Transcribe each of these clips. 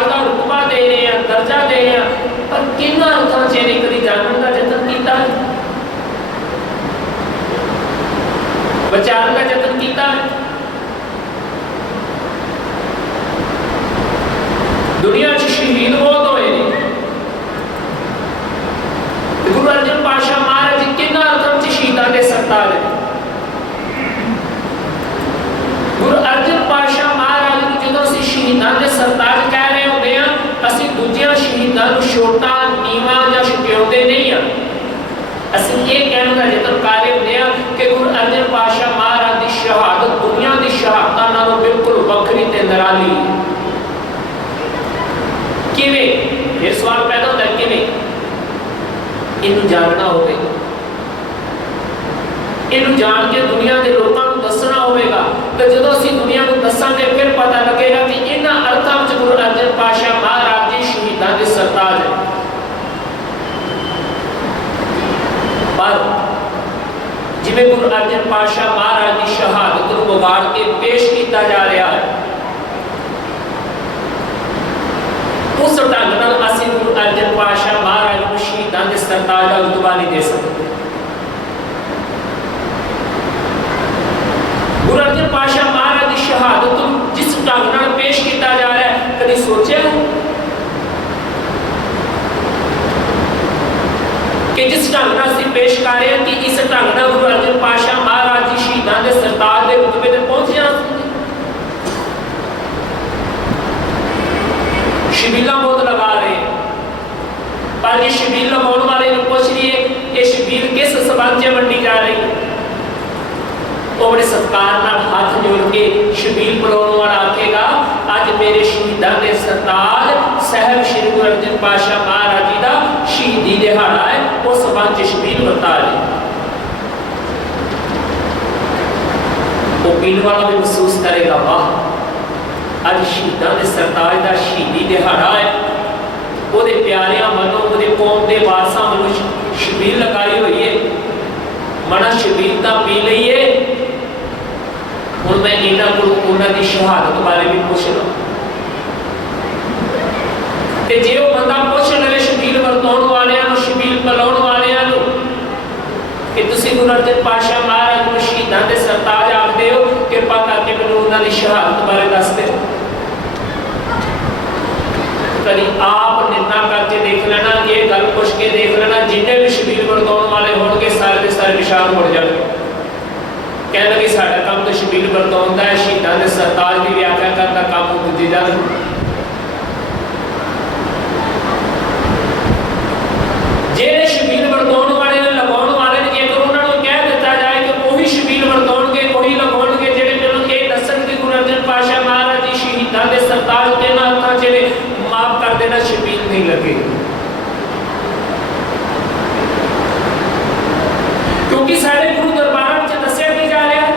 ਸਰਤਾਜ ਦਾ ਰੁਤਬਾ ਦੇ ਰਹੇ ਆ ਦਰਜਾ ਦੇ ਰਹੇ ਆ ਪਰ ਕਿੰਨਾ ਅਰਥਾਂ ਚ ਇਹਨੇ ਕਦੀ ਜਾਣਨ ਦਾ ਯਤਨ ਕੀਤਾ ਹੈ ਵਿਚਾਰਨ ਦਾ ਯਤਨ ਕੀਤਾ ਹੈ ਦੁਨੀਆ 'ਚ ਸ਼ਹੀਦ ਬਹੁਤ ਹੋਏ ਨੇ ਤੇ ਗੁਰੂ ਅਰਜਨ ਪਾਸ਼ਾ ਮਹਾਰਾਜ ਕਿੰਨਾ ਅਰਥਾਂ 'ਚ ਸ਼ਹੀਦਾਂ ਦੇ ਸਰਤਾਜ ਨੇ ਗੁਰੂ ਅਰਜਨ ਪਾਸ਼ਾ ਮਹਾਰਾਜ ਨੂੰ ਜਦੋਂ ਅਸੀਂ ਸ਼ਹੀਦਾਂ ਦੇ ਸਰਤਾਜ ਕਹਿ ਰਹੇ ਹੁੰਦੇ ਆ ਅਸੀਂ ਦੂਜਿਆਂ ਸ਼ਹੀਦਾਂ ਨੂੰ ਛੋਟਾ ਨੀਵਾਂ ਜਾਂ ਛੁਟਿਆਉਂਦੇ ਨਹੀਂ ਆ। ਅਸੀਂ ਇਹ ਕਹਿਣ ਦਾ ਯਤਨ ਕਰ ਰਹੇ ਹੁੰਦੇ ਆ ਕਿ ਗੁਰੂ ਅਰਜਨ ਪਾਸ਼ਾ ਮਹਾਰਾਜ ਦੀ ਸ਼ਹਾਦਤ ਦੁਨੀਆ ਦੀ ਸ਼ਹਾਦਤਾਂ ਨਾਲੋਂ ਬਿਲਕੁਲ ਵੱਖਰੀ ਤੇ ਨਿਰਾਲੀ ਕਿਵੇਂ? ਇਹ ਸਵਾਲ ਪੈਦਾ ਹੁੰਦਾ ਕਿਵੇਂ? ਇਹਨੂੰ ਜਾਣਨਾ ਹੋਵੇ। ਇਹਨੂੰ ਜਾਣ ਕੇ ਦੁਨੀਆ ਦੇ ਲੋਕਾਂ ਨੂੰ ਦੱਸਣਾ ਹੋਵੇਗਾ। ਤੇ ਜਦੋਂ ਅਸੀਂ ਦੁਨੀਆ ਨੂੰ ਦੱਸਾਂਗੇ, ਫਿਰ ਪਤਾ ਲੱਗੇਗਾ ਕਿ ਇਹਨਾਂ ਅਰਥਾਂ ਵਿੱਚ ਗੁਰੂ ਅਰਜਨ ਪਾਸ਼ਾ ਮਹਾਰਾਜ ਜੀ ਸ਼ਹੀਦਾਂ ਦੇ ਸਰਤਾਜ ਹੈ ਪਰ ਜਿਵੇਂ ਗੁਰੂ ਅਰਜਨ ਪਾਸ਼ਾ ਮਹਾਰਾਜ ਦੀ ਸ਼ਹਾਦਤ ਨੂੰ ਵਿਗਾੜ ਕੇ ਪੇਸ਼ ਕੀਤਾ ਜਾ ਰਿਹਾ ਹੈ। ਉਸ ਢੰਗ ਨਾਲ ਅਸੀਂ ਗੁਰੂ ਅਰਜਨ ਪਾਸ਼ਾ ਮਹਾਰਾਜ ਨੂੰ ਸ਼ਹੀਦਾਂ ਦੇ ਸਰਤਾਜ ਦਾ ਰੁਤਬਾ ਨਹੀਂ ਦੇ ਸਕਦੇ। ਗੁਰੂ ਅਰਜਨ ਪਾਸ਼ਾ ਮਹਾਰਾਜ ਦੀ ਸ਼ਹਾਦਤ ਨੂੰ ਜਿਸ ਢੰਗ ਨਾਲ ਪੇਸ਼ ਕੀਤਾ ਜਾ ਰਿਹਾ ਹੈ, ਕਦੀ ਸੋਚਿਆ ਕਿ ਜਿਸ ਢੰਗ ਨਾਲ ਅਸੀਂ ਪੇਸ਼ ਕਰ ਰਹੇ ਹਾਂ ਕਿ ਇਸ ਢੰਗ ਨਾਲ ਗੁਰੂ ਅਰਜਨ ਪਾਸ਼ਾ ਮਹਾਰਾਜ ਜੀ ਸ਼ਹੀਦਾਂ ਦੇ ਸਰਤਾਜ ਦੇ ਰੁਤਬੇ ਤੇ ਪਹੁੰਚ ਜਾਣ ਸ਼ਿਬੀਲਾ ਬਹੁਤ ਲਗਾ ਰਹੇ ਪਰ ਇਹ ਸ਼ਿਬੀਲ ਲਗਾਉਣ ਵਾਲੇ ਨੂੰ ਪੁੱਛ ਲਈਏ, ਇਹ ਸ਼ਿਬੀਲ ਕਿਸ ਸਬੰਧ 'ਚ ਵੰਡੀ ਜਾ ਰਹੀ ਉਹ ਬੜੇ ਸਤਕਾਰ ਨਾਲ ਹੱਥ ਜੋੜ ਕੇ ਸ਼ਬੀਲ ਪਰੋਣ ਵਾਲਾ ਆਖੇਗਾ, ਅੱਜ ਮੇਰੇ ਸ਼ਹੀਦਾਂ ਦੇ ਸਰਤਾਜ ਸਹਿਬ ਸ਼੍ਰੀ ਗੁਰੂ ਅਰਜਨ ਪਾਸ਼ਾ ਮਹਾਰਾਜ ਜੀ ਦਾ ਸ਼ਹੀਦੀ ਦਿਹਾੜਾ ਹੈ ਉਸ ਸਬੰਧ 'ਚ ਸ਼ਬੀਲ ਵਰਤਾ ਰਹੇ ਉਹ ਪੀਣ ਵਾਲਾ ਵੀ ਮਹਿਸੂਸ ਕਰੇਗਾ ਵਾਹ ਅੱਜ ਸ਼ਹੀਦਾਂ ਦੇ ਸਰਤਾਜ ਦਾ ਸ਼ਹੀਦੀ ਦਿਹਾੜਾ ਹੈ ਉਹਦੇ ਪਿਆਰਿਆਂ ਵੱਲੋਂ ਉਹਦੇ ਕੌਮ ਦੇ ਵਾਰਸਾਂ ਵੱਲੋਂ ਸ਼ਬੀਲ ਲਗਾਈ ਹੋਈ ਹੈ ਮਨਾ ਸ਼ਬੀਲ ਤਾਂ ਪੀ ਲਈਏ ਹੁਣ ਮੈਂ ਇਹਨਾਂ ਕੋਲ ਉਹਨਾਂ ਦੀ ਸ਼ਹਾਦਤ ਬਾਰੇ ਵੀ ਪੁੱਛ ਲਾਂ ਤੇ ਜੇ ਉਹ ਬੰਦਾ ਪੁੱਛ ਲਵੇ ਸ਼ਬੀਲ ਵਰਤਾਉਣ ਵਾਲਿਆਂ ਨੂੰ ਸ਼ਬੀਲ ਪਲਾਉਣ ਵਾਲਿਆਂ ਨੂੰ ਕਿ ਅਰਜਨ ਪਾਸ਼ਾ ਮਹਾਰਾਜ ਨੂੰ ਸ਼ਹੀਦਾਂ ਦੇ ਸਰਤਾਜ ਆਖਦੇ ਹੋ ਕਿਰਪਾ ਕਰਕੇ ਮੈਨੂੰ ਉਹਨਾਂ ਦੀ ਸ਼ਹਾਦਤ ਬਾਰੇ ਦੱਸ ਦਿਓ। ਕਦੀ ਆਪ ਨਿੰਦਾ ਕਰਕੇ ਦੇਖ ਲੈਣਾ, ਇਹ ਗੱਲ ਪੁੱਛ ਕੇ ਦੇਖ ਲੈਣਾ, ਜਿੰਨੇ ਵੀ ਸ਼ਬੀਲ ਵਰਤਾਉਣ ਵਾਲੇ ਹੋਣਗੇ, ਸਾਰੇ ਦੇ ਸਾਰੇ ਨਿਸ਼ਾਨ ਮੁੜ ਜਾਣਗੇ। ਕਹਿੰਦਾ ਕਿ ਸਾਡਾ ਕੰਮ ਤਾਂ ਸ਼ਬੀਲ ਵਰਤਾਉਣ ਦਾ ਹੈ, ਸ਼ਹੀਦਾਂ ਦੇ ਸਰਤਾਜ ਦੀ ਵਿਆਖਿਆ ਕਰਨ ਦਾ ਕੰਮ ਦੂਜੇ ਜਨ ਜਿਹੜੇ ਸ਼ਬੀਲ ਵਰਤਾਉਣ ਵਾਲੇ ਨੇ ਲਗਾਉਣ ਵਾਲੇ ਨੇ ਜੇਕਰ ਉਹਨਾਂ ਨੂੰ ਕਹਿ ਦਿੱਤਾ ਜਾਏ ਕਿ ਉਹੀ ਸ਼ਬੀਲ ਵਰਤਾਉਣਗੇ ਉਹੀ ਲਗਾਉਣਗੇ ਜਿਹੜੇ ਮੈਨੂੰ ਇਹ ਦੱਸਣ ਕਿ ਗੁਰੂ ਅਰਜਨ ਪਾਸ਼ਾ ਮਹਾਰਾਜ ਜੀ ਸ਼ਹੀਦਾਂ ਦੇ ਸਰਤਾਜ ਤੇ ਨਾ ਹੱਥਾਂ ਜਿਹੜੇ ਮਾਫ ਕਰ ਦੇਣਾ ਸ਼ਬੀਲ ਨਹੀਂ ਲੱਗੇ ਕਿਉਂਕਿ ਸਾਡੇ ਗੁਰੂ ਦਰਬਾਰ ਵਿੱਚ ਦੱਸਿਆ ਕੀ ਜਾ ਰਿਹਾ ਹੈ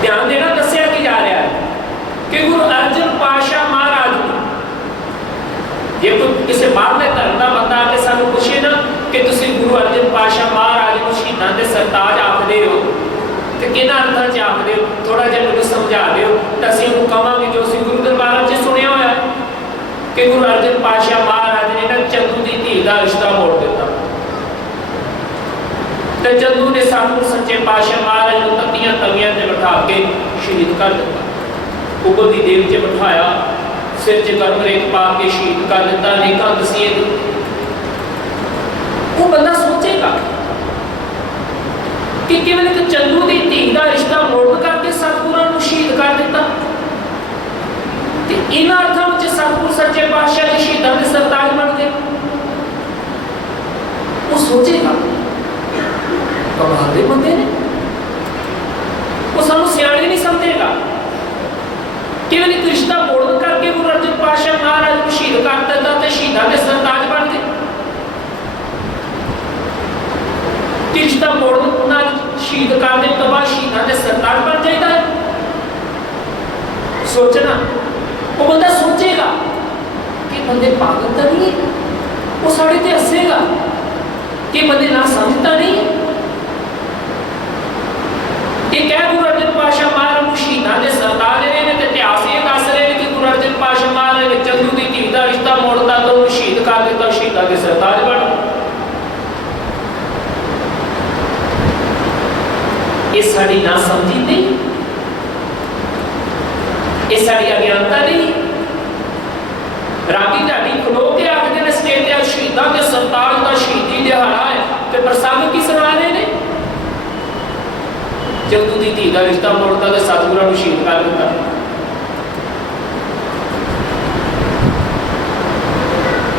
ਧਿਆਨ ਦੇਣਾ ਦੱਸਿਆ ਕੀ ਜਾ ਰਿਹਾ ਹੈ ਕਿ ਗੁਰੂ ਅਰਜਨ ਪਾਸ਼ਾ ਮਹਾਰਾਜ ਨੂੰ ਜੇ ਕੋਈ ਕਿਸੇ ਬਾਹਰਲੇ ਧਰਮ ਦਾ ਬੰਦਾ ਆ ਕੇ ਸਾਨੂੰ ਪੁੱਛੇ ਨਾ ਕਿ ਤੁਸੀਂ ਗੁਰੂ ਅਰਜਨ ਪਾਸ਼ਾ ਮਹਾਰਾਜ ਨੂੰ ਸ਼ਹੀਦਾਂ ਦੇ ਸਰਤਾਜ ਆਖਦੇ ਹੋ ਤੇ ਕਿਹਨਾਂ ਅਰਥਾਂ 'ਚ ਆਖਦੇ ਹੋ ਥੋੜਾ ਜਿਹਾ ਮੈਨੂੰ ਸਮਝਾ ਦਿਓ ਤਾਂ ਅਸੀਂ ਉਹਨੂੰ ਕਵਾਂਗੇ ਜੋ ਅਸੀਂ ਗੁਰੂ ਦਰਬਾਰ 'ਚ ਸੁਣਿਆ ਹੋਇਆ ਹੈ ਕਿ ਗੁਰੂ ਅਰਜਨ ਪਾਸ਼ਾ ਮਹਾਰਾਜ ਨੇ ਨਾ ਚੰਦੂ ਦੀ ਧੀ ਦਾ ਰਿਸ਼ਤਾ ਮੋੜ ਦਿੱਤਾ। ਤੇ ਚੰਦੂ ਨੇ ਸਤਿਗੁਰ ਸੱਚੇ ਪਾਤਸ਼ਾਹ ਮਹਾਰਾਜ ਨੂੰ ਤੱਤੀਆਂ ਤਵੀਆਂ ਤੇ ਬਿਠਾ ਕੇ ਸ਼ਹੀਦ ਕਰ ਦਿੱਤਾ। ਉਗਲ ਦੀ ਦੇਵ 'ਚ ਬਿਠਾਇਆ, ਸਿਰ 'ਚ ਗਰਮ ਰੇਤ ਪਾ ਕੇ ਸ਼ਹੀਦ ਕਰ ਦਿੱਤਾ ਨੇਕਾਂ ਦਸੀਏ ਉਹ ਬੰਦਾ ਸੋਚੇਗਾ ਕਿ ਕਿਵੇਂ ਇੱਕ ਚੰਦੂ ਦੀ ਧੀ ਦਾ ਰਿਸ਼ਤਾ ਮੋੜ ਕਰਕੇ ਸਤਿਗੁਰਾਂ ਨੂੰ ਸ਼ਹੀਦ ਕਰ ਦਿੱਤਾ ਤੇ ਇਹਨਾਂ ਅਰਥਾਂ ਵਿੱਚ ਸਤਿਗੁਰ ਸੱਚੇ ਪਾਤਸ਼ਾਹ ਦੇ ਸ਼ਹੀਦਾਂ ਦੇ ਸਰਤਾਜ ਬਣ ਗਏ ਉਹ ਸੋਚੇਗਾ। ਕਮਾਲ ਦੇ ਬੰਦੇ ਨੇ। ਉਹ ਸਾਨੂੰ ਸਿਆਣੇ ਨਹੀਂ ਸਮਝੇਗਾ। ਕਿਵੇਂ ਇੱਕ ਰਿਸ਼ਤਾ ਮੋੜਨ ਕਰਕੇ ਗੁਰੂ ਅਰਜਨ ਪਾਤਸ਼ਾਹ ਮਹਾਰਾਜ ਨੂੰ ਸ਼ਹੀਦ ਕਰ ਦਿੱਤਾ ਤੇ ਸ਼ਹੀਦਾਂ ਦੇ ਸਰਤਾਜ ਬਣ ਗਏ। ਕਿ ਰਿਸ਼ਤਾ ਨਾਲ ਸ਼ਹੀਦ ਕਰ ਦੇਣ ਤੋਂ ਸ਼ਹੀਦਾਂ ਦੇ ਸਰਤਾਜ ਬਣ ਜਾਈਦਾ ਹੈ। ਸੋਚਣਾ। ਉਹ ਬੰਦਾ ਸੋਚੇਗਾ ਕਿ ਬੰਦੇ ਪਾਗਲ ਤਾਂ ਨਹੀਂ ਉਹ ਸਾਡੇ ਤੇ ਹੱਸੇਗਾ। ਕਿ ਬੰਦੇ ਨਾ ਸਮਝਦਾ ਨਹੀਂ। ਕਿ ਕਹਿ ਗੁਰੂ ਅਰਜਨ ਪਾਸ਼ਾ ਮਾਰ ਮੁਸ਼ੀਨਾ ਦੇ ਸਰਦਾਰ ਨੇ ਨੇ ਤੇ ਇਤਿਹਾਸੇ ਦੱਸ ਰਹੇ ਨੇ ਕਿ ਗੁਰੂ ਅਰਜਨ ਪਾਸ਼ਾ ਮਾਰ ਨੇ ਚੰਦੂ ਦੀ ਧੀ ਦਾ ਰਿਸ਼ਤਾ ਮੋੜਦਾ ਤੋਂ ਸ਼ਹੀਦ ਕਰ ਦਿੱਤਾ, ਸ਼ਹੀਦਾਂ ਦੇ ਸਰਦਾਰ ਬਣ ਇਹ ਸਾਡੀ ਨਾ ਸਮਝੀ ਨਹੀਂ ਇਹ ਸਾਡੀ ਅਗਿਆਨਤਾ ਨਹੀਂ। ਰਾਗੀ ਢਾਡੀ ਖਲੋ ਕੇ ਆਖਦੇ ਨੇ, ਸਟੇਜ ਤੇ ਸ਼ਹੀਦਾਂ ਦੇ ਸਰਦਾਰ ਦਾ ਦਿਹਾੜਾ ਹੈ ਤੇ ਪ੍ਰਸੰਗ ਕੀ ਸੁਣਾ ਰਹੇ ਨੇ? ਜੰਦੂ ਦੀ ਧੀ ਦਾ ਰਿਸ਼ਤਾ ਮੋੜਦਾ ਤੇ ਸਤਿਗੁਰਾਂ ਨੂੰ ਸ਼ਹੀਦ ਕਰ ਦਿੱਤਾ।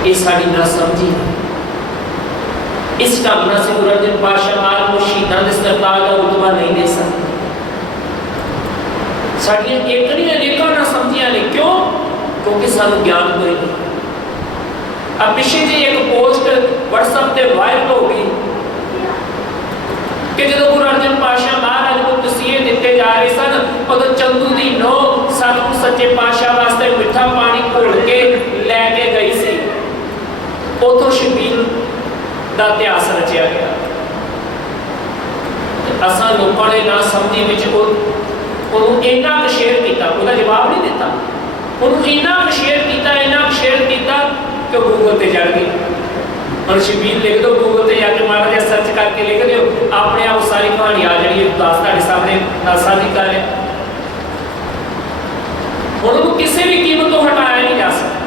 ਇਹ ਸਾਡੀ ਨਾ ਸਮਝੀ। ਇਸ ਢੰਗ ਨਾਲ ਸੇ ਗੁਰੂ ਅਰਜਨ ਪਾਤਸ਼ਾਹ ਮਹਾਰਾਜ ਨੂੰ ਸ਼ਹੀਦਾਂ ਦੇ ਸਰਤਾਜ ਦਾ ਰੁਤਬਾ ਨਹੀਂ ਦੇ ਸਕਦੇ। ਸਾਡੀਆਂ ਇੱਕ ਨਹੀਂ ਨਾ ਸਮਝੀਆਂ ਨੇ। ਕਿਉਂ? ਕਿਉਂਕਿ ਸਾਨੂੰ ਗਿਆਨ ਕੋਈ ਨਹੀਂ। ਆ ਪਿੱਛੇ ਜੀ ਇੱਕ ਪੋਸਟ WhatsApp ਤੇ ਵਾਇਰਲ ਹੋ ਗਈ ਕਿ ਜਦੋਂ ਗੁਰੂ ਅਰਜਨ ਪਾਤਸ਼ਾਹ ਮਹਾਰਾਜ ਨੂੰ ਤਸੀਹੇ ਦਿੱਤੇ ਜਾ ਰਹੇ ਸਨ, ਉਦੋਂ ਚੰਦੂ ਦੀ ਨੋ ਸਤਿਗੁਰ ਸੱਚੇ ਪਾਤਸ਼ਾਹ ਵਾਸਤੇ ਮਿੱਠਾ ਪਾਣੀ ਘੋਲ ਕੇ ਲੈ ਕੇ ਗਈ ਸੀ। ਉਥੋਂ ਸ਼ਬੀਲ ਦਾ ਇਤਿਹਾਸ ਰਚਿਆ ਗਿਆ। ਅਸਾਂ ਲੋਕਾਂ ਨੇ ਨਾ ਸਮਝੀ ਵਿੱਚ ਉਹ ਉਹਨੂੰ ਇੰਨਾ ਕੁ ਸ਼ੇਅਰ ਕੀਤਾ, ਉਹਦਾ ਜਵਾਬ ਨਹੀਂ ਦਿੱਤਾ। ਉਹਨੂੰ ਇੰਨਾ ਕੁ ਸ਼ੇਅਰ ਕੀਤਾ, ਇੰਨਾ ਕੁ ਸ਼ੇਅਰ ਕੀਤਾ ਕਿ ਗੂਗਲ ਤੇ ਚੜ ਗਈ ਹੁਣ ਸ਼ਬੀਲ ਲਿਖ ਦੋ ਗੂਗਲ ਤੇ ਜਾ ਕੇ? ਮਾੜਾ ਜਿਹਾ ਸਰਚ ਕਰਕੇ ਲਿਖ ਦਿਓ ਆਪਣੇ ਆਪ ਸਾਰੀ ਕਹਾਣੀ ਆ ਜਾਣੀ ਹੈ। ਦਾਸ ਤੁਹਾਡੇ ਸਾਹਮਣੇ ਨਾਲ ਸਾਂਝੀ ਕਰ ਰਿਹਾ ਉਹਨੂੰ ਕਿਸੇ ਵੀ ਕੀਮਤ ਤੋਂ ਹਟਾਇਆ ਨਹੀਂ ਜਾ ਸਕਦਾ।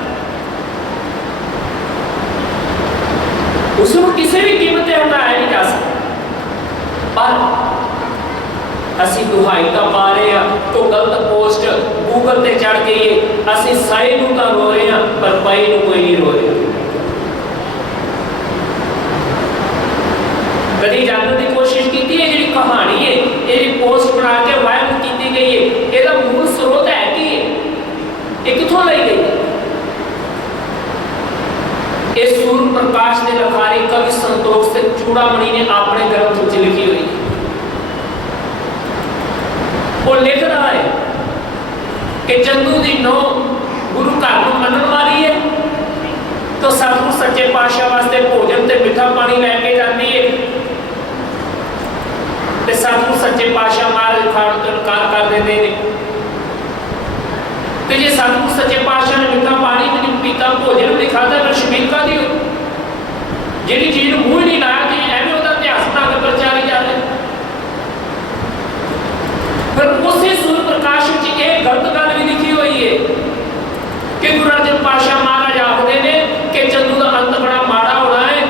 ਉਸ ਨੂੰ ਕਿਸੇ ਵੀ ਕੀਮਤ ਤੇ ਹਟਾਇਆ ਨਹੀਂ ਜਾ ਸਕਦਾ। ਪਰ ਅਸੀਂ ਦੁਹਾਈ ਤਾਂ ਪਾ ਰਹੇ ਆ ਤੋਂ ਗਲਤ ਪੋਸਟ ਗੂਗਲ ਤੇ ਚੜ ਗਈ ਹੈ ਅਸੀਂ ਸਾਈ ਨੂੰ ਤਾਂ ਰੋ ਰਹੇ ਆ ਪਰ ਪਾਈ ਨੂੰ ਕੋਈ ਨਹੀਂ ਰੋ ਰਿਹਾ ਕਦੀ ਜਾਣਨ ਦੀ ਕੋਸ਼ਿਸ਼ ਕੀਤੀ ਹੈ ਜਿਹੜੀ ਕਹਾਣੀ ਹੈ ਇਹ ਪੋਸਟ ਬਣਾ ਕੇ ਵਾਇਰਲ ਕੀਤੀ ਗਈ ਹੈ ਇਹਦਾ ਮੂਲ ਸਰੋਤ ਹੈ ਕੀ ਹੈ ਇਹ ਕਿੱਥੋਂ ਲਈ ਗਈ ਹੈ ਇਹ ਸੂਰ ਪ੍ਰਕਾਸ਼ ਦੇ ਲਖਾਰੀ ਕਵੀ ਸੰਤੋਖ ਸਿੰਘ ਚੂੜਾਮਣੀ ਨੇ ਆਪਣੇ ਗ੍ਰੰਥ ਵਿੱਚ ਲਿਖੀ ਹੋਈ ਹੈ ਉਹ ਲਿਖ ਰਹਾ ਹੈ ਕਿ ਚੰਦੂ ਦੀ ਨੋ ਗੁਰੂ ਘਰ ਨੂੰ ਮੰਨਣ ਵਾਲੀ ਹੈ। ਤਾਂ ਸਤਿਗੁਰ ਸੱਚੇ ਪਾਤਸ਼ਾਹ ਵਾਸਤੇ ਭੋਜਨ ਤੇ ਮਿੱਠਾ ਪਾਣੀ ਲੈ ਕੇ ਜਾਂਦੀ ਹੈ। ਤੇ ਸਤਿਗੁਰ ਸੱਚੇ ਪਾਤਸ਼ਾਹ ਮਹਾਰਾਜ ਖਾਣ ਤੋਂ ਇਨਕਾਰ ਕਰ ਦਿੰਦੇ ਨੇ। ਤੇ ਜੇ ਸਤਿਗੁਰ ਸੱਚੇ ਪਾਤਸ਼ਾਹ ਨੇ ਮਿੱਠਾ ਪਾਣੀ ਵੀ ਨਹੀਂ ਪੀਤਾ ਭੋਜਨ ਵੀ ਨਹੀਂ ਖਾਦਾ ਫਿਰ ਸ਼ਮੀਲ ਕਾਦੀ ਹੋ ਜਿਹੜੀ ਚੀਜ਼ ਨੂੰ ਮੂੰਹ ਹੀ ਨਹੀਂ ਲਾਇਆ ਕਿ ਐਵੇਂ ਉਹਦਾ ਇਤਿਹਾਸ ਬਣਾ ਕੇ ਪ੍ਰਚਾਰੀ ਜਾ ਰਿਹਾ ਫਿਰ ਉਸੇ ਸੂਰ ਪ੍ਰਕਾਸ਼ ਵਿੱਚ ਇਹ ਗਲਤ ਗੱਲ ਵੀ ਲਿਖੀ ਹੋਈ ਹੈ ਕਿ ਗੁਰੂ ਅਰਜਨ ਪਾਤਸ਼ਾਹ ਮਹਾਰਾਜ ਆਖਦੇ ਨੇ ਕਿ ਚੰਦੂ ਦਾ ਅੰਤ ਬੜਾ ਮਾੜਾ ਹੋਣਾ ਹੈ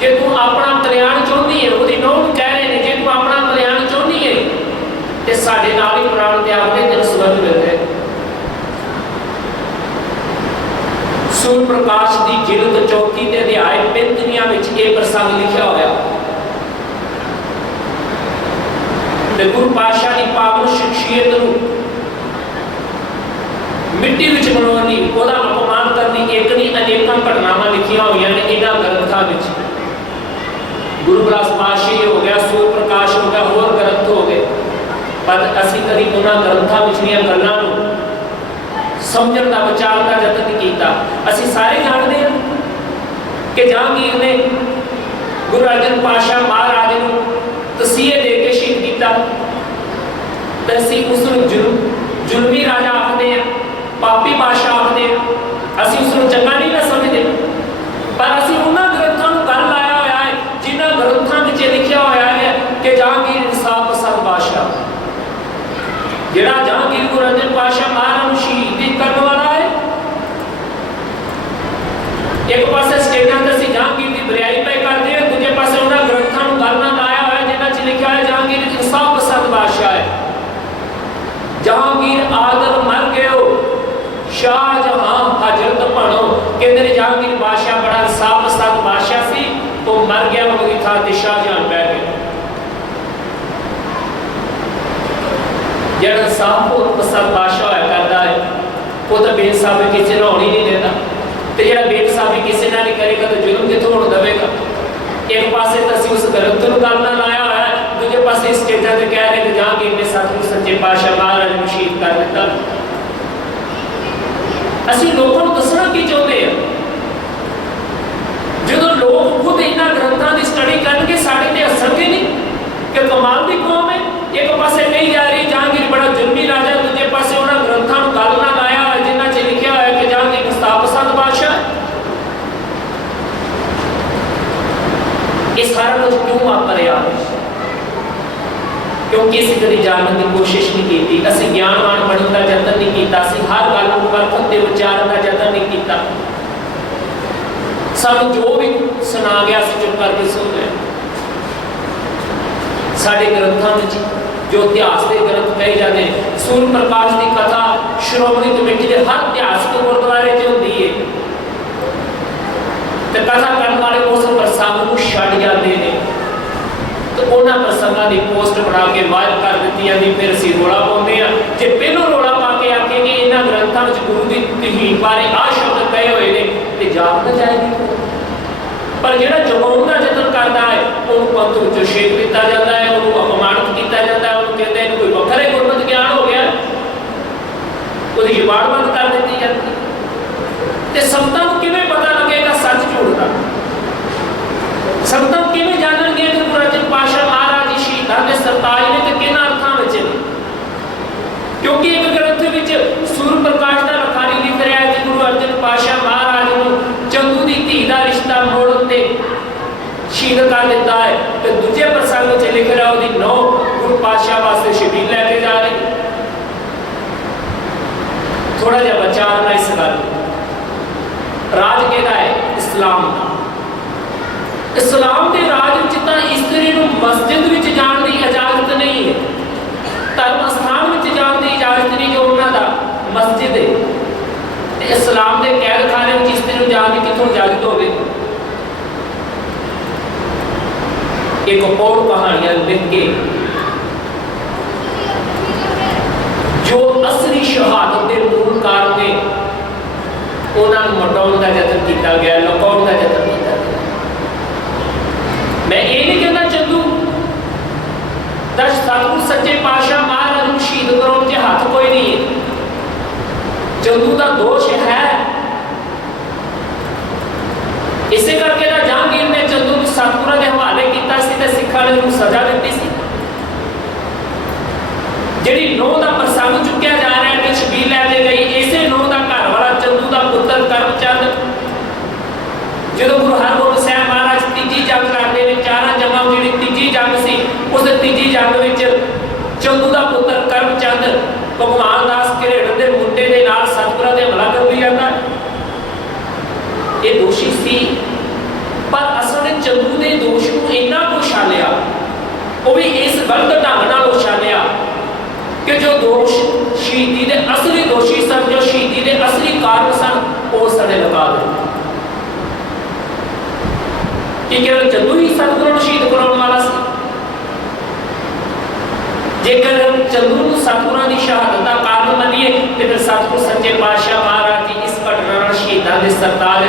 ਜੇ ਤੂੰ ਆਪਣਾ ਕਲਿਆਣ ਚਾਹੁੰਦੀ ਹੈ ਉਹਦੀ ਨੌਂ ਨੂੰ ਕਹਿ ਰਹੇ ਨੇ ਜੇ ਤੂੰ ਆਪਣਾ ਕਲਿਆਣ ਚਾਹੁੰਦੀ ਹੈ ਤੇ ਸਾਡੇ ਨਾਲ ਹੀ ਪ੍ਰਾਣ ਤਿਆਗ ਦੇ ਦਿਨ ਸਵਰਗ ਮਿਲਦੇ ਸੂਰ ਪ੍ਰਕਾਸ਼ ਦੀ ਜਿਲਦ ਚੌਕੀ ਤੇ ਅਧਿਆਇ ਪੈਂਤਵੀਆਂ ਵਿੱਚ ਇਹ ਪ੍ਰਸੰਗ ਲਿਖਿਆ ਹੋਇਆ। ਤੇ ਗੁਰੂ ਪਾਤਸ਼ਾਹ ਦੀ ਪਾਵਨ ਸ਼ਖਸੀਅਤ ਨੂੰ ਮਿੱਟੀ ਵਿੱਚ ਬਣਾਉਣ ਦੀ, ਉਹਦਾ ਅਪਮਾਨ ਕਰਨੀ ਇੱਕ ਨਹੀਂ, ਅਨੇਕਾਂ ਘਟਨਾਵਾਂ ਲਿਖੀਆਂ ਹੋਈਆਂ ਨੇ ਇਹਨਾਂ ਗ੍ਰੰਥਾਂ ਵਿੱਚ। ਗੁਰੂ ਗ੍ਰੰਥ ਪਾਤਸ਼ਾਹੀ ਹੋ ਗਿਆ, ਸੂਰ ਪ੍ਰਕਾਸ਼ ਹੋ ਗਿਆ, ਹੋਰ ਗ੍ਰੰਥ ਹੋ ਗਏ। ਪਰ ਅਸੀਂ ਕਦੀ ਉਹਨਾਂ ਗ੍ਰੰਥਾਂ ਵਿਚਲੀਆਂ ਗੱਲਾਂ ਨੂੰ ਸਮਝਣ ਦਾ, ਵਿਚਾਰ ਦਾ ਯਤਨ ਕੀਤਾ। ਅਸੀਂ ਸਾਰੇ ਜਾਣਦੇ ਹਾਂ ਕਿ ਜਹਾਂਗੀਰ ਨੇ ਗੁਰੂ ਅਰਜਨ ਪਾਤਸ਼ਾਹ ਮਹਾਰਾਜ ਨੂੰ ਤਸੀਹੇ ਦੇ ਕੇ ਸ਼ਹੀਦ ਕੀਤਾ। ਤੇ ਅਸੀਂ ਉਸ ਨੂੰ ਜ਼ੁਲਮ ਜ਼ੁਲਮੀ ਰਾਜਾ ਆਖਦੇ ਆ ਪਾਪੀ ਬਾਦਸ਼ਾਹ ਆਖਦੇ ਆ ਅਸੀਂ ਉਸ ਨੂੰ ਚੰਗਾ ਨਹੀਂ ਨਾ ਸਮਝਦੇ। ਪਰ ਅਸੀਂ ਉਹਨਾਂ ਗ੍ਰੰਥਾਂ ਨੂੰ ਗੱਲ ਲਾਇਆ ਹੋਇਆ ਹੈ, ਜਿਨ੍ਹਾਂ ਗ੍ਰੰਥਾਂ ਵਿੱਚ ਲਿਖਿਆ ਹੋਇਆ ਹੈ ਕਿ ਜਹਾਂਗੀਰ ਇਨਸਾਫ ਪਸੰਦ ਬਾਦਸ਼ਾਹ ਜਿਹੜਾ ਜਹਾਂਗੀਰ ਗੁਰੂ ਅਰਜਨ ਪਾਤਸ਼ਾਹ ਮਹਾਰਾਜ ਨੂੰ ਸ਼ਹੀਦ ਕਰਨ ਵਾਲਾ ਹੈ। ਇੱਕ ਪਾਸੇ ਸਟੇਜਾਂ ਤੇ ਅਸੀਂ ਜਹਾਂਗੀਰ ਦੀ ਬਰਿਆਈ ਪੈ ਕਰਦੇ ਹਾਂ, ਦੂਜੇ ਪਾਸੇ ਉਹਨਾਂ ਗ੍ਰੰਥਾਂ 'ਚ ਲਿਖਿਆ ਹੈ, ਜਹਾਂਗੀਰ ਇਨਸਾਫ ਪਸੰਦ ਬਾਦਸ਼ਾਹ ਹੈ। ਜਹਾਂਗੀਰ ਆਦਮ ਮਰ ਗਿਓ ਸ਼ਾਹ ਜਹਾਂ ਹਜਰਤ ਭਣੋ ਕਹਿੰਦੇ ਨੇ ਜਹਾਂਗੀਰ ਬਾਦਸ਼ਾਹ ਬੜਾ ਇਨਸਾਫ ਪਸੰਦ ਬਾਦਸ਼ਾਹ ਸੀ, ਉਹ ਮਰ ਗਿਆ ਉਹਦੀ ਥਾਂ ਤੇ ਸ਼ਾਹ ਜਹਾਂ ਬੈਠ ਗਿਆ ਜਿਹੜਾ ਇਨਸਾਫ ਪਸੰਦ ਬਾਦਸ਼ਾਹ ਹੋਇਆ ਉਹ ਤਾਂ ਬੇਇਨਸਾਫੀ ਕਿਸੇ ਨੂੰ ਹੋਣੀ ਨਹੀਂ ਦਿੰਦਾ ਤੇ ਜਿਹੜਾ ਬੇਇਨਸਾਫੀ ਕਿਸੇ ਨਾਲ ਨਹੀਂ ਕਰੇਗਾ ਤਾਂ ਜ਼ੁਲਮ ਕਿੱਥੋਂ ਹੋਣ ਦੇਵੇਗਾ? ਇੱਕ ਪਾਸੇ ਤਾਂ ਅਸੀਂ ਉਸ ਗ੍ਰੰਥ ਨੂੰ ਗੱਲ ਨਾਲ ਲਾਇਆ ਹੋਇਆ ਦੂਜੇ ਪਾਸੇ ਇਸ ਤੇ ਕਹਿ ਰਹੇ ਕਿ ਜਹਾਂਗੀਰ ਨੇ ਸਤਿਗੁਰ ਸੱਚੇ ਪਾਤਸ਼ਾਹ ਮਹਾਰਾਜ ਨੂੰ ਸ਼ਹੀਦ ਕਰ ਦਿੱਤਾ। ਅਸੀਂ ਲੋਕਾਂ ਨੂੰ ਦੱਸਣਾ ਕੀ ਚਾਹੁੰਦੇ ਆ? ਜਦੋਂ ਲੋਕ ਖੁਦ ਇਹਨਾਂ ਗ੍ਰੰਥਾਂ ਦੀ ਸਟੱਡੀ ਕਰਨਗੇ, ਸਾਡੇ ਤੇ ਹੱਸਣਗੇ ਨਹੀਂ, ਕਿ ਕਮਾਲ ਦੀ ਕੌਮ ਹੈ। ਇੱਕ ਪਾਸੇ ਨਹੀਂ ਜਾ ਰਹੀ ਜਹਾਂਗੀਰ ਬੜਾ ਜ਼ੁਲਮੀ ਰਾਜਾ ਦੂਜੇ ਪਾਸੇ ਉਹਨਾਂ ਗ੍ਰੰਥਾਂ ਨੂੰ ਗੱਲ ਨਾਲ ਲਾਇਆ ਹੋਇਆ ਜਿਨ੍ਹਾਂ 'ਚ ਲਿਖਿਆ ਹੋਇਆ ਕਿ ਜਹਾਂਗੀਰ ਮੁਸਤਾਫ ਪਸੰਦ ਬਾਦਸ਼ਾਹ ਹੈ। ਸਾਰਾ ਕੁਝ ਕਿਉਂ ਵਾਪਰਿਆ? ਕਿਉਂਕਿ ਅਸੀਂ ਕਦੀ ਜਾਣਨ ਦੀ ਕੋਸ਼ਿਸ਼ ਨਹੀਂ ਕੀਤੀ। ਅਸੀਂ ਗਿਆਨਵਾਨ ਬਣਨ ਦਾ ਯਤਨ ਨਹੀਂ ਕੀਤਾ। ਅਸੀਂ ਹਰ ਗੱਲ ਨੂੰ ਪਰਖਣ ਤੇ ਵਿਚਾਰਨ ਦਾ ਯਤਨ ਨਹੀਂ ਕੀਤਾ। ਸਾਨੂੰ ਜੋ ਵੀ ਸੁਣਾ ਗਿਆ ਅਸੀਂ ਚੁੱਪ ਕਰਕੇ ਸੁਣ ਲਿਆ। ਸਾਡੇ ਗ੍ਰੰਥਾਂ ਵਿੱਚ ਜੋ ਇਤਿਹਾਸ ਦੇ ਗ੍ਰੰਥ ਕਹੇ ਜਾਂਦੇ ਨੇ, ਸੂਰ ਪ੍ਰਕਾਸ਼ ਦੀ ਕਥਾ ਸ਼੍ਰੋਮਣੀ ਕਮੇਟੀ ਦੇ ਹਰ ਇਤਿਹਾਸਕ ਗੁਰਦੁਆਰੇ 'ਚ ਹੁੰਦੀ ਹੈ ਤੇ ਕਥਾ ਕਰਨ ਵਾਲੇ ਉਸ ਪ੍ਰਸੰਗ ਨੂੰ ਛੱਡ ਜਾਂਦੇ ਉਹਨਾਂ ਪ੍ਰਸੰਗਾਂ ਦੀ ਪੋਸਟ ਬਣਾ ਕੇ ਵਾਇਰਲ ਕਰ ਦਿੱਤੀ ਜਾਂਦੀ। ਫਿਰ ਅਸੀਂ ਰੋਲਾ ਪਾਉਂਦੇ ਆ ਜੇ ਪਹਿਲੋਂ ਰੋਲਾ ਪਾ ਕੇ ਆਖੇ ਕਿ ਇਹਨਾਂ ਗ੍ਰੰਥਾਂ ਵਿੱਚ ਗੁਰੂ ਦੀ ਤਹੀਨ ਬਾਰੇ ਆਹ ਸ਼ਬਦ ਕਹੇ ਹੋਏ ਨੇ, ਤੇ ਜਾਪ ਨਾ ਜਾਏਗੀ। ਪਰ ਜਿਹੜਾ ਜਗਾਉਣ ਦਾ ਯਤਨ ਕਰਦਾ ਹੈ, ਉਹਨੂੰ ਪੰਥ ਵਿੱਚੋਂ ਛੇਕ ਦਿੱਤਾ ਜਾਂਦਾ ਹੈ ਉਹਨੂੰ ਅਪਮਾਨਿਤ ਕੀਤਾ ਜਾਂਦਾ ਹੈ ਉਹਨੂੰ ਕਹਿੰਦੇ ਇਹਨੂੰ ਕੋਈ ਵੱਖਰੇ ਗੁਰਮਤਿ ਗਿਆਨ ਹੋ ਗਿਆ ਉਹਦੀ ਜ਼ੁਬਾਨ ਬੰਦ ਕਰ ਦਿੱਤੀ ਜਾਂਦੀ ਹੈ। ਤੇ ਸੰਤਾਂ ਨੂੰ ਕਿਵੇਂ ਪਤਾ ਲੱਗੇਗਾ ਸੱਚ ਝੂਠ ਦਾ ਸੰਤਾਂ ਕਿਵੇਂ ਜਾਣਨਗੇ ਕਿ ਗੁਰੂ ਅਰਜਨ ਪਾਸ਼ਾ ਮਹਾਰਾਜ ਜੀ ਸ਼ਹੀਦਾਂ ਦੇ ਸਰਤਾਜ ਨੇ ਤੇ ਕਿਹਨਾਂ ਅਰਥਾਂ ਵਿੱਚ ਨੇ ਕਿਉਂਕਿ ਇੱਕ ਗ੍ਰੰਥ ਵਿੱਚ ਸੂਰ ਪ੍ਰਕਾਸ਼ ਦਾ ਲਖਾਰੀ ਲਿਖ ਰਿਹਾ ਹੈ ਕਿ ਗੁਰੂ ਅਰਜਨ ਪਾਸ਼ਾ ਮਹਾਰਾਜ ਨੂੰ ਚੰਦੂ ਦੀ ਧੀ ਦਾ ਰਿਸ਼ਤਾ ਮੋੜਨ ਤੇ ਸ਼ਹੀਦ ਕਰ ਦਿੱਤਾ ਹੈ ਤੇ ਦੂਜੇ ਪ੍ਰਸੰਗ ਵਿੱਚ ਲਿਖ ਰਿਹਾ ਉਹਦੀ ਨੌ ਗੁਰੂ ਪਾਸ਼ਾ ਵਾਸਤੇ ਸ਼ਬੀਲ ਲੈ ਕੇ ਜਾ ਰਹੀ। ਥੋੜਾ ਜਿਹਾ ਵਿਚਾਰਨਾ ਇਸ ਗੱਲ ਰਾਜ ਕਿਹਦਾ ਹੈ? ਇਸਲਾਮ ਦਾ। ਇਸਲਾਮ ਦੇ ਰਾਜ ਵਿੱਚ ਤਾਂ ਇਸਤਰੀ ਨੂੰ ਮਸਜਿਦ ਵਿੱਚ ਜਾਣ ਦੀ ਇਜਾਜ਼ਤ ਨਹੀਂ ਹੈ। ਧਰਮ ਸਥਾਨ ਵਿੱਚ ਜਾਣ ਦੀ ਇਜਾਜ਼ਤ ਨਹੀਂ ਜੋ ਉਹਨਾਂ ਦਾ ਮਸਜਿਦ ਹੈ। ਤੇ ਇਸਲਾਮ ਦੇ ਕੈਦਖਾਨੇ ਵਿੱਚ ਇਸਤਰੀ ਨੂੰ ਜਾਣ ਦੀ ਕਿੱਥੋਂ ਇਜਾਜ਼ਤ ਹੋਵੇ? ਇੱਕ ਹੋਰ ਕਹਾਣੀਆਂ ਲਿਖ ਕੇ ਜੋ ਅਸਲੀ ਸ਼ਹਾਦਤ ਦੇ ਮੂਲ ਨੇ, ਉਹਨਾਂ ਨੂੰ ਮਟਾਉਣ ਦਾ ਯਤਨ ਕੀਤਾ ਗਿਆ, ਲੁਕਾਉਣ ਦਾ ਯਤਨ ਕੀਤਾ ਗਿਆ। ਮੈਂ ਇਹ ਨਹੀਂ ਕਹਿੰਦਾ ਚੰਦੂ ਦਸ ਸਤਿਗੁਰ ਸੱਚੇ ਪਾਤਸ਼ਾਹ ਮਹਾਰਾਜ ਨੂੰ ਸ਼ਹੀਦ ਕਰਾਉਣ 'ਚ ਹੱਥ ਕੋਈ ਨਹੀਂ ਚੰਦੂ ਦਾ ਦੋਸ਼ ਹੈ। ਇਸੇ ਕਰਕੇ ਤਾਂ ਜਹਾਂਗੀਰ ਨੇ ਚੰਦੂ ਨੂੰ ਸਤਿਗੁਰਾਂ ਦੇ ਸੀ ਤੇ ਸਜ਼ਾ ਦਿੱਤੀ ਸੀ। ਜਿਹੜੀ ਨੌ ਦਾ ਪ੍ਰਸੰਗ ਚੁੱਕਿਆ ਜਾ ਰਿਹਾ ਹੈ ਕਿ ਛਬੀਲ ਲੈ ਕੇ ਗਈ, ਇਸੇ ਨੌ ਦਾ ਘਰ ਵਾਲਾ ਚੰਦੂ ਦਾ ਪੁੱਤਰ ਕਰਮਚੰਦ। ਜਦੋਂ ਗੁਰੂ ਹਰਗੋਬਿੰਦ ਸਾਹਿਬ ਮਹਾਰਾਜ ਤੀਜੀ ਜੰਗ ਲੜਦੇ ਨੇ, ਚਾਰਾਂ ਜੰਗਾਂ ਜਿਹੜੀ ਤੀਜੀ ਜੰਗ ਸੀ, ਉਸ ਤੀਜੀ ਜੰਗ ਵਿੱਚ ਚੰਦੂ ਦਾ ਪੁੱਤਰ ਕਰਮਚੰਦ ਭਗਵਾਨ ਦਾਸ ਘਰੇੜ ਦੇ ਮੁੰਡੇ ਦੇ ਨਾਲ ਸਤਿਗੁਰਾਂ ਦੇ ਹਮਲਾ ਕਰ ਜਾਂਦਾ। ਇਹ ਦੋਸ਼ੀ ਸੀ ਪਰ ਅਸਲ ਵਿੱਚ ਚੰਦੂ ਨੇ ਦੋਸ਼ ਨੂੰ ਇੰਨਾ ਕੁ ਉਛਾਲਿਆ ਉਹ ਵੀ ਇਸ ਗਲਤ ਢੰਗ ਨਾਲ ਉਛਾਲਿਆ ਕਿ ਜੋ ਦੋਸ਼ ਸ਼ਹੀਦੀ ਦੇ ਅਸਲੀ ਦੋਸ਼ੀ ਸਨ ਜੋ ਸ਼ਹੀਦੀ ਦੇ ਅਸਲੀ ਕਾਰਨ ਸਨ ਉਹ ਸਾਡੇ ਲਗਾ ਦਿੱਤੇ ਕਿ ਕੇਵਲ ਚੰਦੂ ਹੀ ਸਤਿਗੁਰਾਂ ਨੂੰ ਸ਼ਹੀਦ ਕਰਾਉਣ ਵਾਲਾ ਸੀ ਜੇਕਰ ਚੰਦੂ ਨੂੰ ਸਤਿਗੁਰਾਂ ਦੀ ਸ਼ਹਾਦਤ ਦਾ ਕਾਰਨ ਮੰਨੀਏ ਤੇ ਫਿਰ ਸਤਿਗੁਰ ਸੱਚੇ ਪਾਤਸ਼ਾਹ ਮਹਾਰਾਜ ਜੀ ਇਸ ਘਟਨਾ ਨਾਲ ਸ਼ਹੀਦਾਂ ਦੇ ਸਰਤਾਜ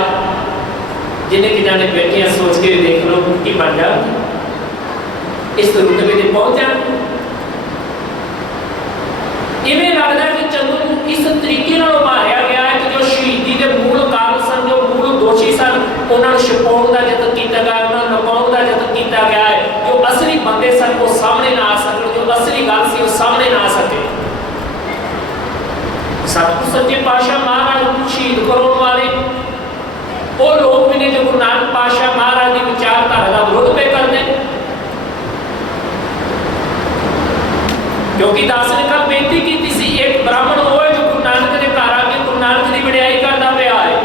ਜਿਨੇ ਕਿ ਜਾਣੇ ਬੈਠੇ ਆ ਸੋਚ ਕੇ ਦੇਖ ਲਓ ਕੀ ਬਣ ਜਾ ਇਸ ਰੁਤਬੇ ਤੇ ਪਹੁੰਚ ਜਾਣ ਇਵੇਂ ਲੱਗਦਾ ਹੈ ਕਿ ਚੰਦੂ ਨੂੰ ਇਸ ਤਰੀਕੇ ਨਾਲ ਉਭਾਰਿਆ ਗਿਆ ਹੈ ਕਿ ਜੋ ਸ਼ਹੀਦੀ ਦੇ ਮੂਲ ਕਾਰਨ ਸਨ ਜੋ ਮੂਲ ਦੋਸ਼ੀ ਸਨ ਉਹਨਾਂ ਨੂੰ ਛੁਪਾਉਣ ਦਾ ਯਤਨ ਕੀਤਾ ਗਿਆ ਹੈ, ਉਹਨਾਂ ਨੂੰ ਲੁਕਾਉਣ ਦਾ ਯਤਨ ਕੀਤਾ ਗਿਆ ਹੈ ਜੋ ਅਸਲੀ ਬੰਦੇ ਸਨ ਉਹ ਸਾਹਮਣੇ ਨਾ ਆ ਸਕਣ ਜੋ ਅਸਲੀ ਗੱਲ ਸੀ ਉਹ ਸਾਹਮਣੇ ਨਾ ਆ ਸਕੇ ਸਤਿਗੁਰ ਸੱਚੇ ਪਾਤਸ਼ਾਹ ਮਹਾਰਾਜ ਨੂੰ ਸ਼ਹੀਦ ਕਰਾਉਣ ਵਾਲੇ ਉਹ ਲੋਕ ਵੀ ਨੇ ਜੋ ਗੁਰੂ ਨਾਨਕ ਪਾਤਸ਼ਾਹ ਮਹਾਰਾਜ ਦੀ ਵਿਚਾਰਧਾਰਾ ਦਾ ਵਿਰੋਧ ਪੇ ਕਰਦੇ ਨੇ ਕਿਉਂਕਿ ਦਾਸ ਨੇ ਕੱਲ ਬੇਨਤੀ ਕੀਤੀ ਸੀ ਇੱਕ ਬ੍ਰਾਹਮਣ ਹੋਏ ਜੋ ਗੁਰੂ ਨਾਨਕ ਦੇ ਘਰ ਆ ਕੇ ਗੁਰੂ ਨਾਨਕ ਦੀ ਵਡਿਆਈ ਕਰਦਾ ਪਿਆ ਹੈ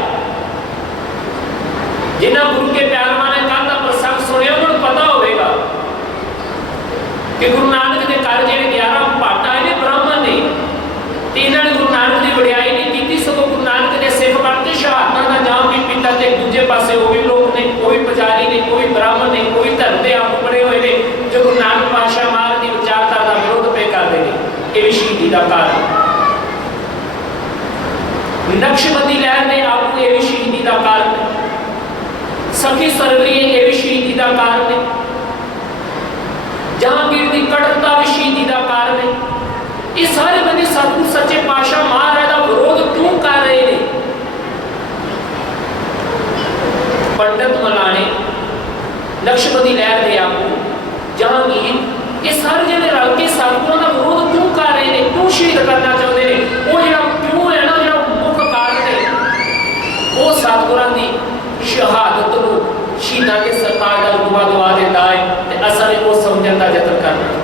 ਜਿਨ੍ਹਾਂ ਗੁਰੂ ਕੇ ਪਿਆਰਵਾਂ ਨੇ ਕੱਲ ਦਾ ਪ੍ਰਸੰਗ ਸੁਣਿਆ ਉਹਨਾਂ ਨੂੰ ਪਤਾ ਹੋਵੇਗਾ ਕਿ ਗੁਰੂ ਨਾਨਕ ਦੇ ਘਰ ਜਿਹੜੇ 11 ਭਾਟਾ ਨੇ ਬ੍ਰਾਹਮਣ ਨੇ ਤੇ ਇਹਨਾਂ ਨੇ ਗੁਰੂ ਨਾਨਕ ਦੀ ਵਡਿਆਈ ਨਹੀਂ ਕੀਤੀ ਸਗੋਂ ਗੁਰੂ ਨਾਨਕ ਦੇ ਸਿੱਖ ਬਣ ਕੇ ਸ਼ਹਾਦਤਾਂ ਦਾ ਜਾਮ ਵੀ ਪੀਤਾ ਤੇ ਦੂਜੇ ਪਾਸੇ ਉਹ ਵੀ ਲੋਕ ਨੇ ਕੋਈ ਪੁਜਾਰੀ ਨੇ ਕੋਈ ਬ੍ਰਾਹਮਣ ਨੇ ਕੋਈ ਧਰਮ ਦੇ ਆਪ ਬਣੇ ਹੋਏ ਨੇ ਜੋ ਗੁਰੂ ਨਾਨਕ ਪਾਤਸ਼ਾਹ ਮਹਾਰਾਜ ਦੀ ਵਿਚਾਰਧਾਰਾ ਦਾ ਵਿਰੋਧ ਪੇ ਕਰਦੇ ਨੇ ਇਹ ਵੀ ਸ਼ਹੀਦੀ ਦਾ ਕਾਰਨ ਨਕਸ਼ਬੰਦੀ ਲਹਿਰ ਨੇ ਆਪ ਨੂੰ ਇਹ ਵੀ ਸ਼ਹੀਦੀ ਦਾ ਕਾਰਨ ਹੈ ਸਖੀ ਸਰਵਰੀ ਇਹ ਵੀ ਸ਼ਹੀਦੀ ਦਾ ਕਾਰਨ ਹੈ ਜਹਾਂਗੀਰ ਦੀ ਕਟਰਤਾ ਵੀ ਸ਼ਹੀਦੀ ਦਾ ਕਾਰਨ ਹੈ ਇਹ ਸਾਰੇ ਬੰਦੇ ਸਤਿਗੁਰ ਸੱਚੇ ਪਾਤਸ਼ਾਹ ਮਹਾਰਾਜ ਦਾ ਵਿਰੋਧ ਕਿਉਂ ਕਰ ਰਹੇ ਨੇ? ਪੰਡਤ ਮਲਾਣੇ ਨਕਸ਼ਬੰਦੀ ਲਹਿਰ ਦੇ ਆਪੂ ਜਹਾਂਗੀਰ, ਇਹ ਸਾਰੇ ਜਿਹੜੇ ਰਲ ਕੇ ਸਤਿਗੁਰਾਂ ਦਾ ਵਿਰੋਧ ਕਿਉਂ ਕਰ ਰਹੇ ਨੇ? ਕਿਉਂ ਸ਼ਹੀਦ ਕਰਨਾ ਚਾਹੁੰਦੇ ਨੇ? ਉਹ ਜਿਹੜਾ ਕਿਉਂ ਹੈ ਨਾ, ਜਿਹੜਾ ਮੁੱਖ ਕਾਰਨ ਹੈ, ਉਹ ਸਤਿਗੁਰਾਂ ਦੀ ਸ਼ਹਾਦਤ ਨੂੰ ਸ਼ਹੀਦਾਂ ਦੇ ਕਿ ਸਰਕਾਰ ਦਾ ਰੁਤਬਾ ਦਵਾ ਦਿੰਦਾ ਹੈ ਤੇ ਅਸਾਂ ਨੇ ਉਹ ਸਮਝਣ ਦਾ ਯਤਨ ਕਰਨਾ